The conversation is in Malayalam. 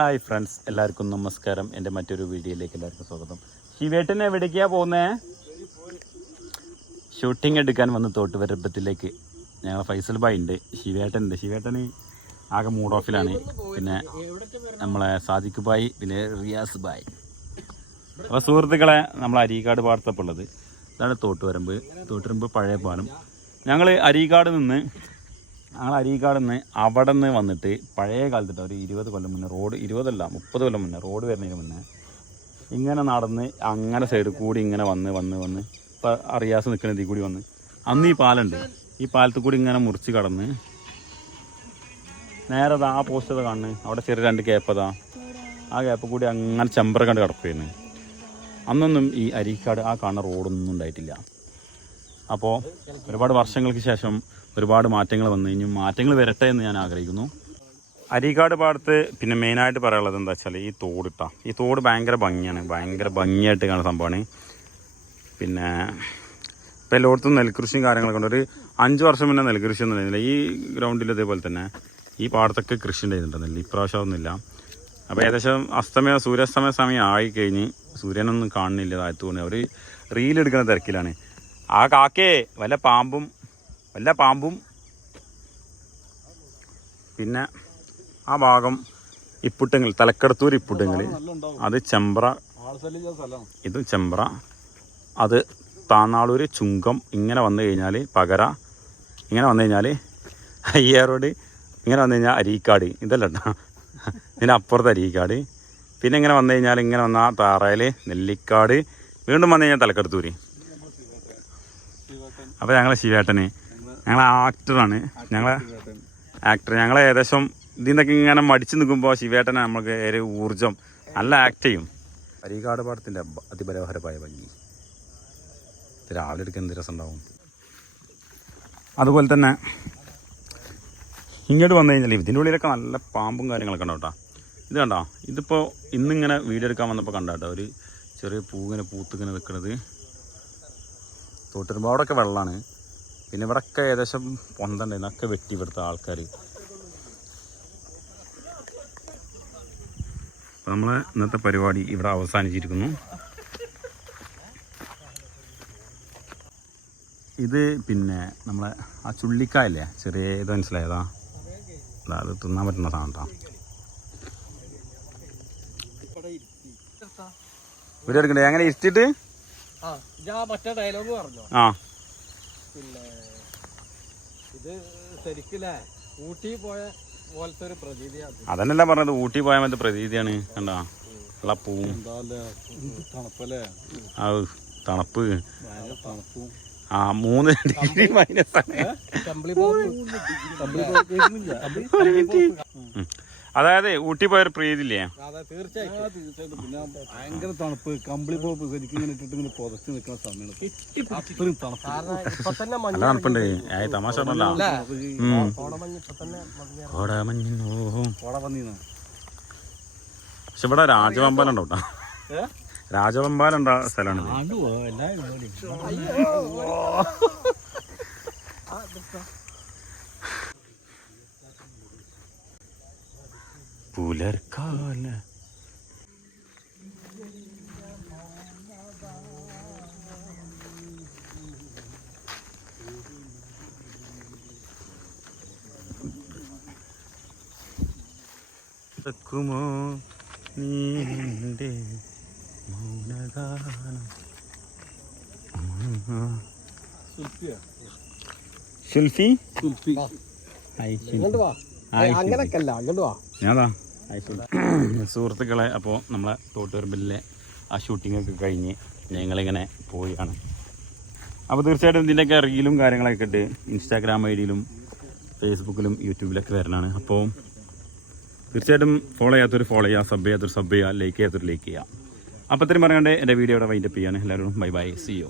ഹായ് ഫ്രണ്ട്സ്, എല്ലാവർക്കും നമസ്കാരം. എൻ്റെ മറ്റൊരു വീഡിയോയിലേക്ക് എല്ലാവർക്കും സ്വാഗതം. ശിവേട്ടൻ എവിടേക്കാണ് പോകുന്നത്? ഷൂട്ടിംഗ് എടുക്കാൻ വന്ന് തോട്ടുവരമ്പത്തിലേക്ക്. ഞങ്ങൾ ഫൈസൽ ബായ് ഉണ്ട്, ശിവേട്ടന് ആകെ മൂഡ് ഓഫിലാണ്. പിന്നെ നമ്മളെ സാദിഖ് ബായ്, പിന്നെ റിയാസ് ബായ്. അപ്പോൾ സുഹൃത്തുക്കളെ, നമ്മൾ അരീക്കാട് പാടത്തപ്പുള്ളത് ഇതാണ് തോട്ടുവരമ്പ് പഴയ പാലം. ഞങ്ങൾ അരീക്കാട് നിന്ന് അവിടെ നിന്ന് വന്നിട്ട് പഴയ കാലത്തിട്ട് ഒരു 20 കൊല്ലം മുന്നേ റോഡ്, 30 കൊല്ലം മുന്നേ റോഡ് വരുന്നതിന് മുന്നേ ഇങ്ങനെ നടന്ന് അങ്ങനെ സൈഡിൽ കൂടി ഇങ്ങനെ വന്ന് ഇപ്പം റിയാസ് നിൽക്കുന്ന ഇതിൽ കൂടി വന്ന് അന്ന് ഈ പാലുണ്ട്. ഈ പാലത്തിൽ കൂടി ഇങ്ങനെ മുറിച്ച് കടന്ന് നേരെ ആ പോസ്റ്റ് കാണുന്നത് അവിടെ ചെറിയ 2 ഗ്യാപ്പതാ. ആ ഗ്യാപ്പ് കൂടി അങ്ങനെ ചെമ്പറ കണ്ട് കിടക്കുകയായിരുന്നു. അന്നൊന്നും ഈ അരീക്കാട് ആ കാണുന്ന റോഡൊന്നും ഉണ്ടായിട്ടില്ല. അപ്പോൾ ഒരുപാട് വർഷങ്ങൾക്ക് ശേഷം ഒരുപാട് മാറ്റങ്ങൾ വന്നു. ഇനി മാറ്റങ്ങൾ വരട്ടെ എന്ന് ഞാൻ ആഗ്രഹിക്കുന്നു. അരീക്കാട് പാടത്ത് പിന്നെ മെയിനായിട്ട് പറയാനുള്ളത് എന്താ വെച്ചാൽ ഈ തോട് ഭയങ്കര ഭംഗിയായിട്ട് കാണുന്ന സംഭവമാണ്. പിന്നെ ഇപ്പം എല്ലായിടത്തും നെൽകൃഷിയും കാര്യങ്ങളൊക്കെ ഉണ്ട്. ഒരു 5 വർഷം മുന്നേ നെൽകൃഷി ഒന്നും ഉണ്ടായിരുന്നില്ല. ഈ ഗ്രൗണ്ടിൽ ഇതേപോലെ തന്നെ ഈ പാടത്തൊക്കെ കൃഷി ഉണ്ടായിരുന്നുണ്ടെന്നില്ല. ഇപ്രാവശ്യം ഒന്നുമില്ല. അപ്പോൾ ഏകദേശം സൂര്യാസ്തമയ സമയം ആയിക്കഴിഞ്ഞ് സൂര്യനൊന്നും കാണുന്നില്ല. താഴ്ത്തുകൊണ്ട് അവർ റീലെടുക്കുന്ന തിരക്കിലാണ്. ആ കാക്കേ വല്ല പാമ്പും പിന്നെ ആ ഭാഗം ഇപ്പുട്ടങ്ങൾ, തലക്കടത്തൂർ ഇപ്പുട്ടങ്ങൾ, അത് ചെമ്പ്ര, ഇത് ചെമ്പ്ര, അത് താന്നാളൂർ ചുങ്കം, ഇങ്ങനെ വന്നു കഴിഞ്ഞാൽ പകര, ഇങ്ങനെ വന്നു കഴിഞ്ഞാൽ അയ്യാറോഡ്, ഇങ്ങനെ വന്നു കഴിഞ്ഞാൽ അരീക്കാട്, ഇതല്ല കേട്ടോ, ഇതിനപ്പുറത്ത് അരീക്കാട്. പിന്നെ ഇങ്ങനെ വന്നു കഴിഞ്ഞാൽ ഇങ്ങനെ വന്നാൽ താറയിൽ നെല്ലിക്കാട്, വീണ്ടും വന്നു കഴിഞ്ഞാൽ തലക്കടത്തൂർ. അപ്പോൾ ഞങ്ങളെ ശിവേട്ടന്, ഞങ്ങളെ ആക്ടറാണ്, ഞങ്ങൾ ഏകദേശം ഇതിന്നൊക്കെ ഇങ്ങനെ മടിച്ചു നിൽക്കുമ്പോൾ ശിവേട്ടനെ നമുക്ക് ഒരു ഊർജം, നല്ല ആക്ട് ചെയ്യും. അരീക്കാട് പാടത്തിൻ്റെ അതിമനോഹരമായ ഭംഗി രാവിലെ എടുക്കാൻ എന്ത് രസം ഉണ്ടാവും. അതുപോലെ തന്നെ ഇങ്ങോട്ട് വന്നു കഴിഞ്ഞാൽ ഇതിൻ്റെ ഉള്ളിലൊക്കെ നല്ല പാമ്പും കാര്യങ്ങളൊക്കെ ഉണ്ടാവും കേട്ടോ. ഇത് കണ്ടോ, ഇതിപ്പോൾ ഇന്നിങ്ങനെ വീഡിയോ എടുക്കാൻ വന്നപ്പോൾ കണ്ടോ ഒരു ചെറിയ പൂവിങ്ങനെ പൂത്തിങ്ങനെ നിൽക്കുന്നത്. തോട്ടുവരമ്പ് അവിടെയൊക്കെ വെള്ളമാണ്. പിന്നെ ഇവിടെയൊക്കെ ഏകദേശം പൊന്തണ്ടായിരുന്നു, ഒക്കെ വെട്ടി ഇവിടുത്തെ ആൾക്കാർ. അപ്പോൾ നമ്മളെ ഇന്നത്തെ പരിപാടി ഇവിടെ അവസാനിച്ചിരിക്കുന്നു. ഇത് പിന്നെ നമ്മളെ ആ ചുള്ളിക്കായല്ലേ, ചെറിയ ഇത് മനസ്സിലായതാ, അത് തിന്നാൻ പറ്റുന്ന സാധനം കേട്ടോ. വീഡിയോ എടുക്കണ്ടേ? അങ്ങനെ ഇരിച്ചിട്ട് മറ്റേ ഡയലോഗ് പറഞ്ഞോ. ആ പിന്നെ ഇത് ശരിക്കില്ലേ ഊട്ടി പോയ പോലത്തെ ഒരു പ്രതീതിയാണ്. അതന്നെല്ലാം പറഞ്ഞത്, ഊട്ടി പോയാൽ മറ്റേ പ്രതീതിയാണ്. കണ്ടോ ഉള്ള പൂവും തണുപ്പല്ലേ, ആ തണുപ്പ്. ആ 3 ഡിഗ്രി മൈനസ് ആണ്. അതായത് ഊട്ടി പോയൊരു പ്രീതില്ലേ? തീർച്ചയായിട്ടും. പിന്നെ ഭയങ്കര തണുപ്പ്, കമ്പിളി പോപ്പ് ശരിക്കും ഇങ്ങനെ ഇട്ടിട്ട് ഇങ്ങനെ പുതച്ച് നിൽക്കുന്ന സമയമാണ്. അത്രയും തണുപ്പ്, നല്ല തണുപ്പുണ്ട്. തമാശ പക്ഷെ ഇവിടെ രാജവമ്പാലം ഉണ്ടോ കേട്ടോ, രാജവമ്പാലം ഉണ്ടോ സ്ഥലമാണ്. പുലർക്കാല ക്കുമോ നീന്റെ മൗനഗാനം. ഷുൽഫി ഞാതാ. സുഹൃത്തുക്കളെ, അപ്പോൾ നമ്മളെ തോട്ടുവരമ്പിലെ ആ ഷൂട്ടിങ്ങൊക്കെ കഴിഞ്ഞ് ഞങ്ങളിങ്ങനെ പോവുകയാണ്. അപ്പോൾ തീർച്ചയായിട്ടും ഇതിൻ്റെയൊക്കെ റീലും കാര്യങ്ങളൊക്കെ ഇട്ട് ഇൻസ്റ്റാഗ്രാം ഐഡിയിലും ഫേസ്ബുക്കിലും യൂട്യൂബിലൊക്കെ വരണതാണ്. അപ്പോൾ തീർച്ചയായിട്ടും ഫോളോ ചെയ്യാത്തൊരു ഫോളോ ചെയ്യുക, സബ് ചെയ്യാത്തൊരു സബ് ചെയ്യുക, ലൈക്ക് ചെയ്യാത്തൊരു ലൈക്ക് ചെയ്യുക. അപ്പോൾ ഇത്രയും പറയാണ്ട് എൻ്റെ വീഡിയോ ഇവിടെ വൈൻഡപ്പ് ചെയ്യാണ്. എല്ലാവരും ബൈ ബൈ, സീ യു.